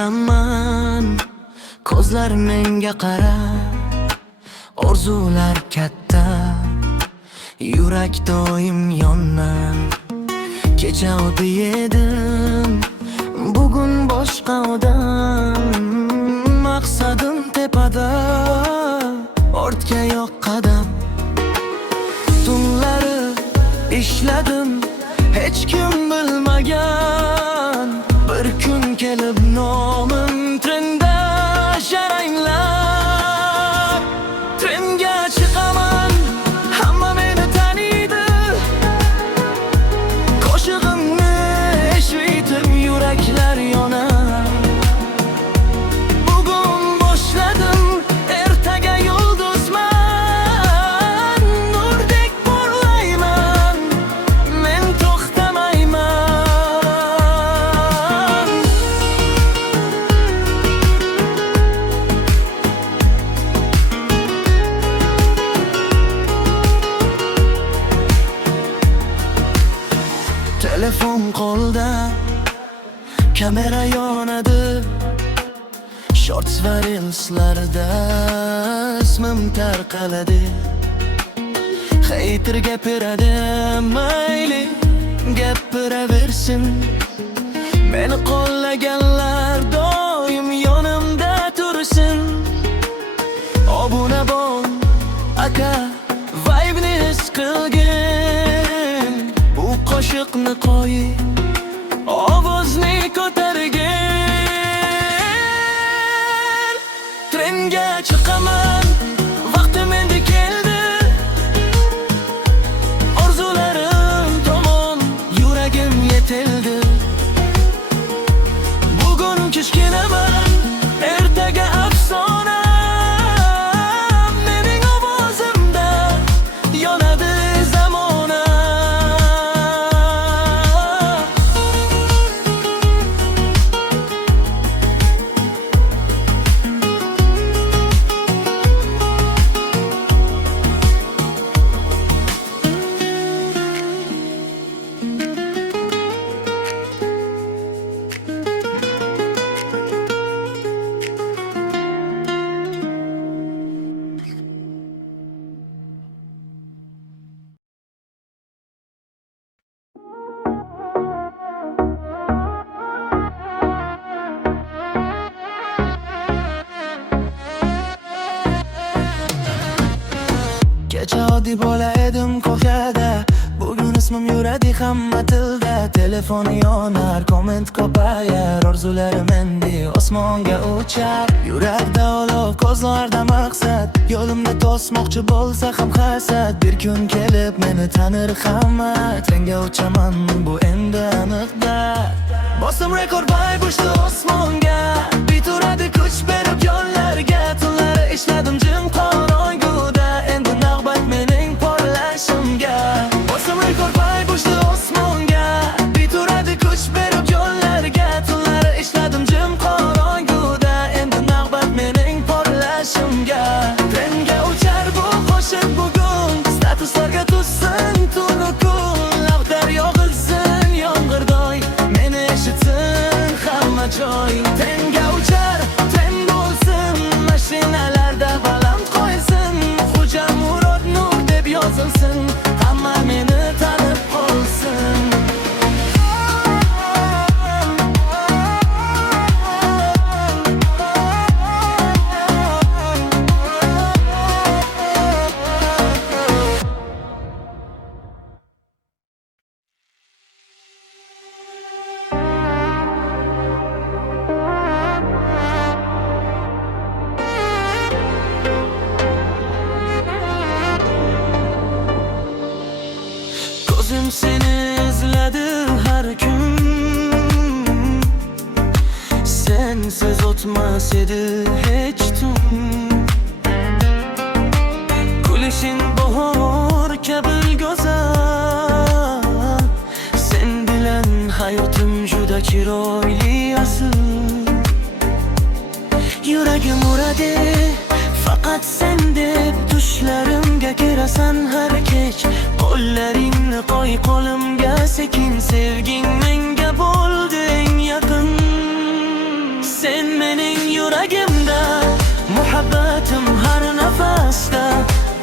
qilaman, ko'zlar menga qara. Orzular katta, yurak doim yonar. Kecha oddiy edim, bugun boshqa odam. Maqsadim tepada, ortga yo'q qadam. Tunlari ishladim, hech kim bilmagan. Bir kun kelib nomim trendda jaranglar. Trendga chiqaman, hamma meni taniydi. Qo'shig'imni eshitib yuraklar yonar. Bugun boshladim, ertaga yulduzman. Nurdek porlayman, men to'xtamayman. Telefon qo'lda, kamera yonadi. Shorts va reelslarda ismim tarqaladi. Hater gapiradi, mayli gapiraversin. Meni qo'llaganlar doim yonimda tursin. Obuna bo'l aka, vibe'ni his qilgin. Bu qo'shiqni qo'y, ovozni ko'targin. Trendga chiqaman, vaqtim endi keldi. Orzularim tomon yuragim yetildi. Bugun kichkinaman, ertaga afsona. Mening ovozimda yonadi zamona. Kecha oddiy bola edim ko'chada, bugun ismim yuradi hamma tilda. Telefon yonar, komment ko'payar, orzularim endi osmonga uchar. Yurakda olov, ko'zlarda maqsad, yo'limni to'smoqchi bo'lsa ham hasad. Bir kun kelib meni tanir hamma, trendga uchaman bu endi aniqda. Bosim rekord bay bushdi osmonga, bituradi kuch berib yo'llarga. Tunlari ishladim jim qorong'uda, endi navbat mening porlashimga. Bosim rekord bay bushdi osmonga, bituradi kuch berib yo'llarga. Tunlari ishladim jim qorong'uda, endi navbat mening porlashimga. Trendga uchar bu qo'shiq bugun, statuslarga tushsin tunu kun. Lablar yog'ilsin yomg'irdoy, meni eshitsin hamma joy. Trendga uchar, trend bo'lsin, mashinalarda baland qo'ysin. Xo'ja Murod Nur deb yozilsin, hamma meni tanib qolsin. Ko'zim seni izladi har kun. Sensiz o'tmas edi hech tun. Kulishing bahor kabi go'zal. Sen bilan hayotim juda chiroyli asl. Yuragim uradi, faqat sen deb tushlarimga kirasan har kech. Qo'llaringni qo'y qo'limga, sekin sevging menga bo'ldi eng yaqin. Sen mening yuragimda, muhabbatim har nafasda.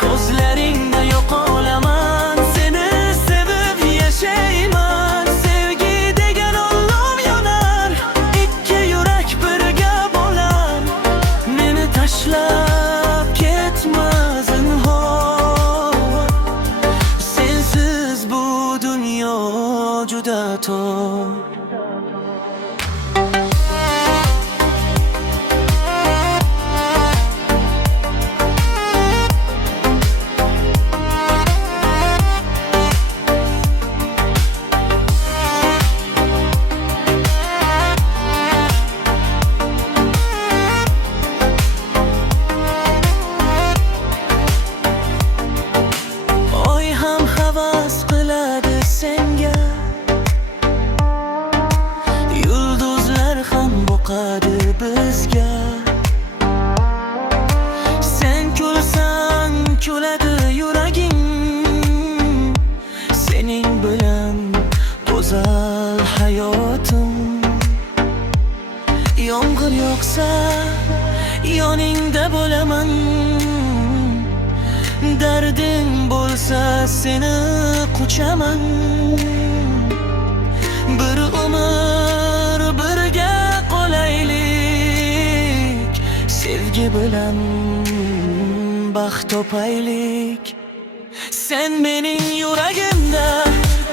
Ko'zlaringda yo'qolaman, seni sevib yashayman. Sevgi degan olov yonar, ikki yurak birga bo'lar. Meni tashlab ketma zinhor. Sensiz bu dunyo juda tor. Bizga sen kulsang kuladi yuraging. Sening bilan go'zal hayotim. Yomg'ir yog'sa yoningda bo'laman. Darding bo'lsa seni quchaman. Bir umr birga qolaylik, sevgi bilan baxt topaylik. Sen mening yuragimda,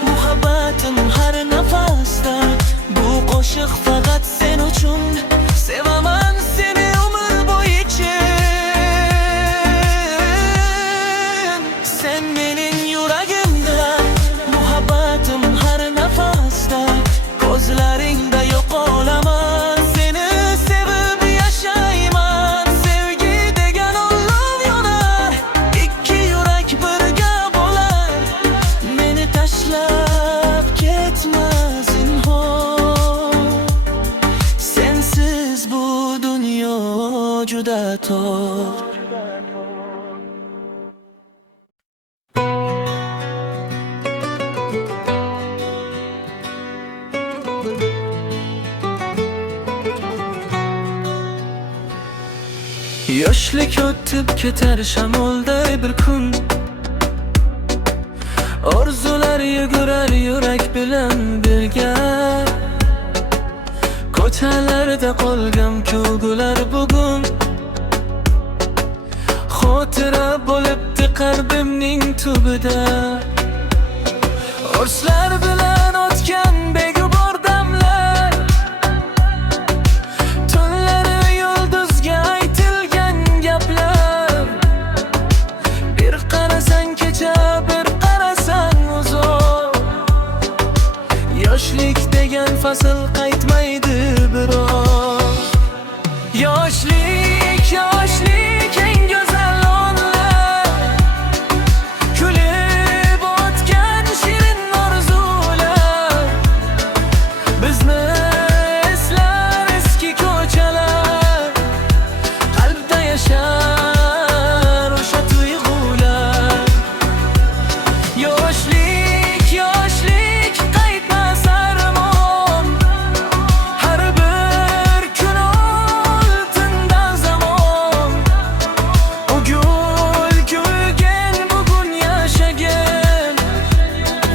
muhabbatim har nafasda. Bu qo'shiq faqat sen uchun, sevaman seni umr bo'yicha. Sen mening yuragimda, muhabbatim har nafasda. Ko'zlaringda yo'qolaman, seni sevib yashayman. Sevgi degan olov yonar, ikki yurak birga bo'lar. Meni tashlab ketma zinhor. Sensiz bu dunyo juda tor. Yoshlik o'tib ketar shamolday bir kun. Orzular yugurar yurak bilan birga. Ko'chalarda qolgan kulgular bugun xotira bo'libdi qalbimning tubida. O'rslar bilan o'tgan begubor damlar, tunlari yulduzga aytilgan gaplar. Bir qarasang kecha, bir qarasang uzoq. Yoshlik degan fasl qaytmaydi biroq. Yoshlik, yoshlik eng go'zal onlar. Kulib o'tgan shirin orzular. Bizni eslar eski ko'chalar. Qalbda yashar o'sha tuyg'ular. Yoshlik, yoshlik qaytmas armon. Har bir kun oltinda zamon. O gul gulgan bugun yashagan.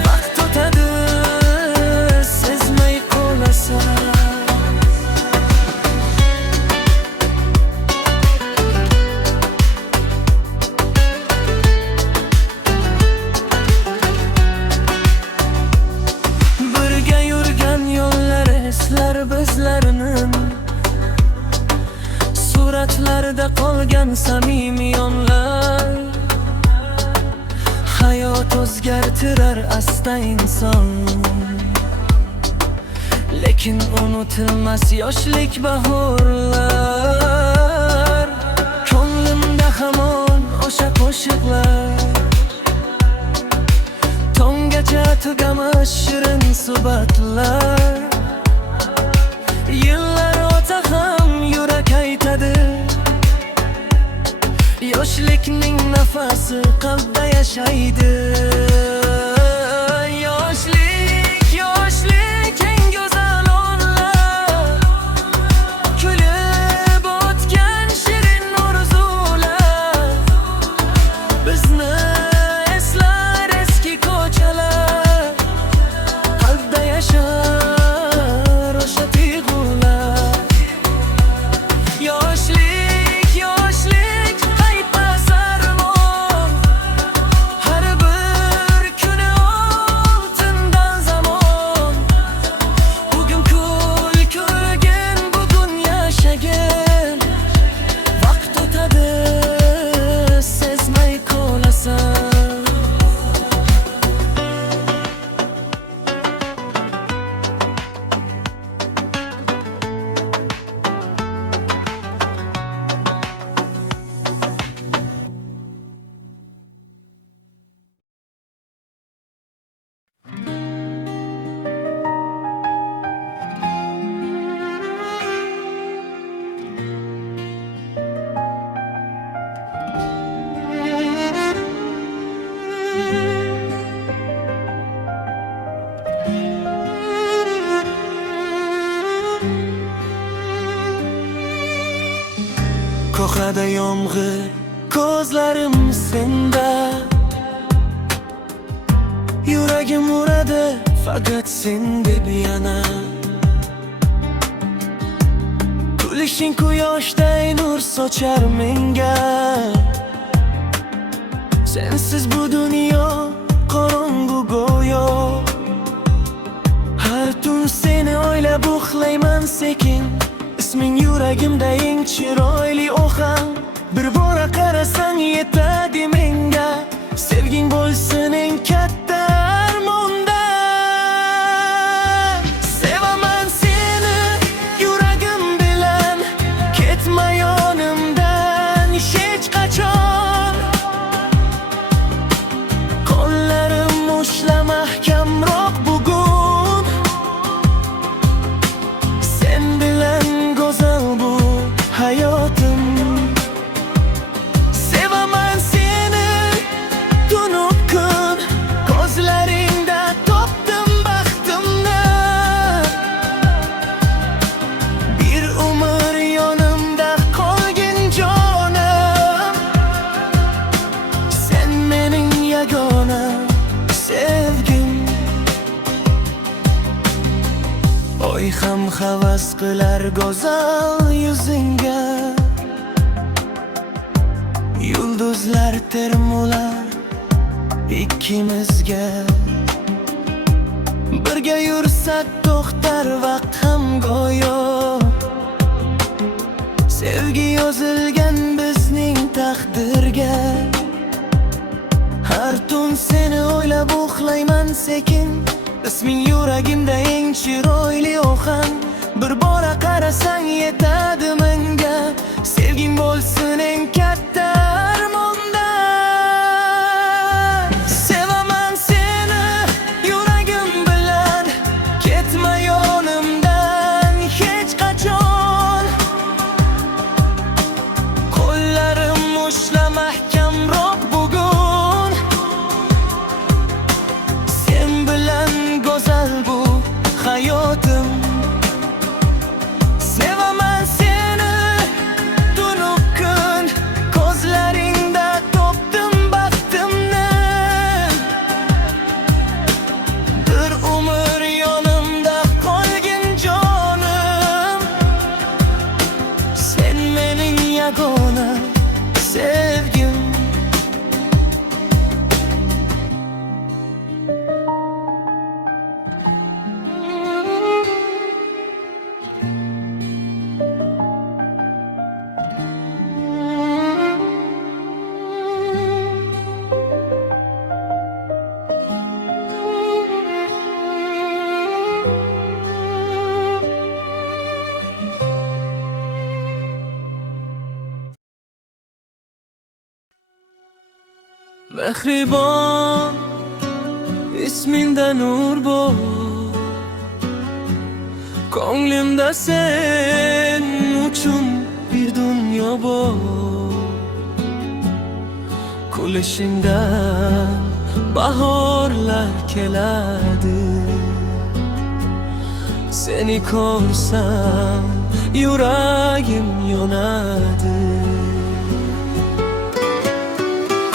Vaqt o'tadi sezmay qolasan. Birga yurgan yo'llar eslar bizlarning. Suratlarda qolgan samimiy yonlar. Hayot o'zgartirar asta inson. Lekin unutilmas yoshlik bahorlar. Ko'nglimda hamon o'sha qo'shiqlar. Tonggacha tugamas shirin suhbatlar. Yillar o'ta ham yurak aytadi. Yoshlikning nafasi qalbda yashaydi. Yoshlik, yoshlik eng go'zal onlar. Kulib Ko'xada yomg'ir, ko'zlarim senda. Yuragim uradi faqat sen deb yana. Kulishing quyoshday nur sochar menga. Sensiz bu dunyo qorong'u go'yo. Har tun seni o'ylab uxlayman sekin. Isming yuragimda eng chiroyli ohang. Bir bora qarasang yetadi menga. Sevging bo'lsin eng katta armonda. Sevaman seni yuragim bilan. Ketma yonimdan hech qachon. Qo'llarim ushla mahkamroq bugun. Sen bilan go'zal bu hayotim. Sevaman seni tunub kun. Ko'zlaringda topdim baxtimni. Bir umr yonimda qolgin jonim. Sen mening yagona sevgim. Oy ham havas qilar go'zal yuzingga. Yulduzlar termular ikkimizga. Birga yursak to'xtar vaqt ham go'yo. Sevgi yozilgan bizning taqdirga. Har tun seni o'ylab uxlayman sekin. Isming yuragimda eng chiroyli ohang. Bir bora qarasang yetadi menga. Sevging bo'lsin eng katta armonda. Sevaman seni yuragim bilan. Ketma yonimdan hech qachon. Qo'llarim ushla mahkamroq bugun. Sen bilan go'zal bu hayotim. Sevaman seni tunub kun. Ko'zlaringda topdim baxtimni. Bir umr yonimda qolgin jonim. Sen mening yagona sevgim. Mehribon ismingda nur bor. Ko'nglimda sen uchun bir dunyo bor. Kulishingdan bahorlar keladi. Seni ko'rsam yuragim yonadi.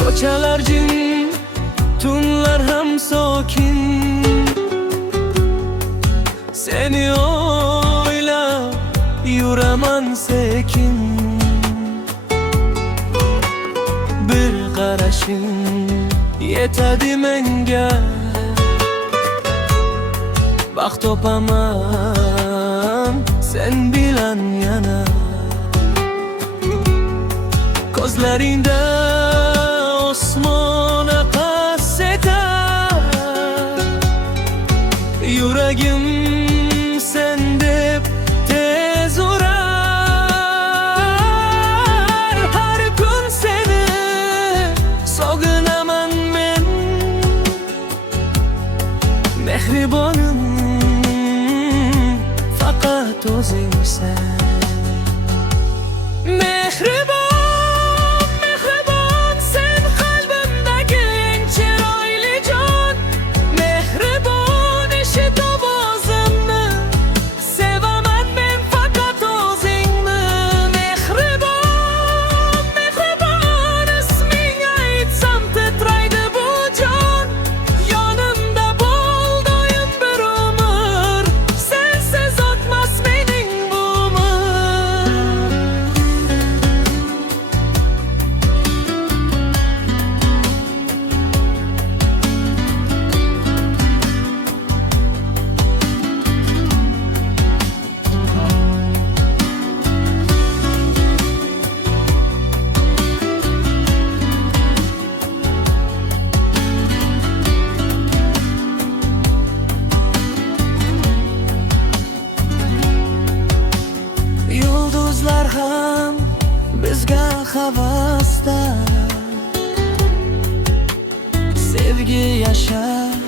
Ko'chalar jim, tunlar ham sokin. Seni o'ylab yuraman sekin. Bir qarashing yetadi menga. Baxt topaman sen bilan yana. Ko'zlaringda osmon nafas etar. Yuragim sen deb tez urar. Har kun seni sog'inaman men. Mehribonim faqat o'zingsan. Mehribon bizga havasda sevgi yashar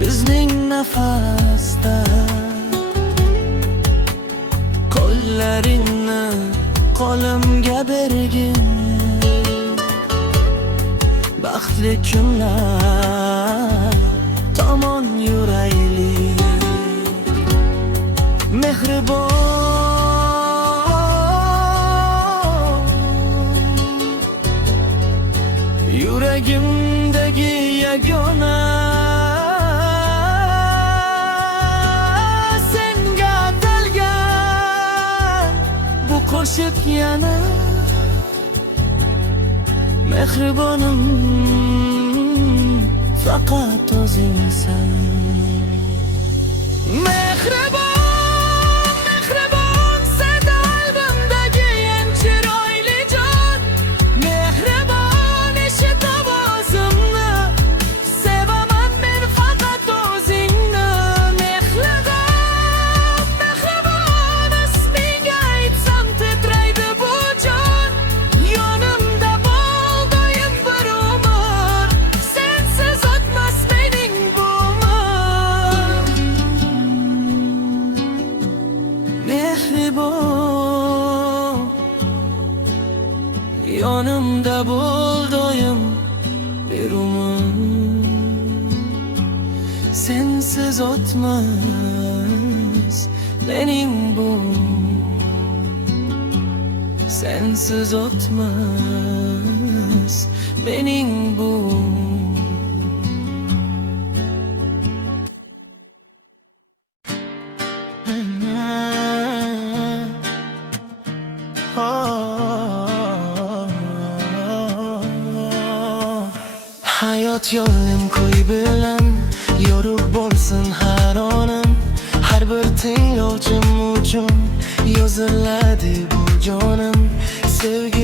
bizning nafasda. Qo'llaringni qo'limga bergin, baxtli kunlar tomon yuraylik. Mehribon yuragimdagi yagona, senga atalgan bu qo'shiq yana. Mehribonim faqat o'zingsan. Mehribon, mehribon sen qalbimdagi eng chiroyli jon. Mehribon eshit ovozimni, sevaman men faqat o'zingni. Mehribon, mehribon ismingga aytsam titraydi bu jon. Yonimda bo'l doim bir umr, sensiz o'tmas mening bu umr. Mehribon yonimda bo'l doim bir umr, sensiz o'tmas mening bu umr. Sensiz o'tmas mening bu umr. Hayot yo'lim ko'y bilan yorug' bo'lsin har onim. Har bir tinglovchim uchun yoziladi bu jonim. Sevgi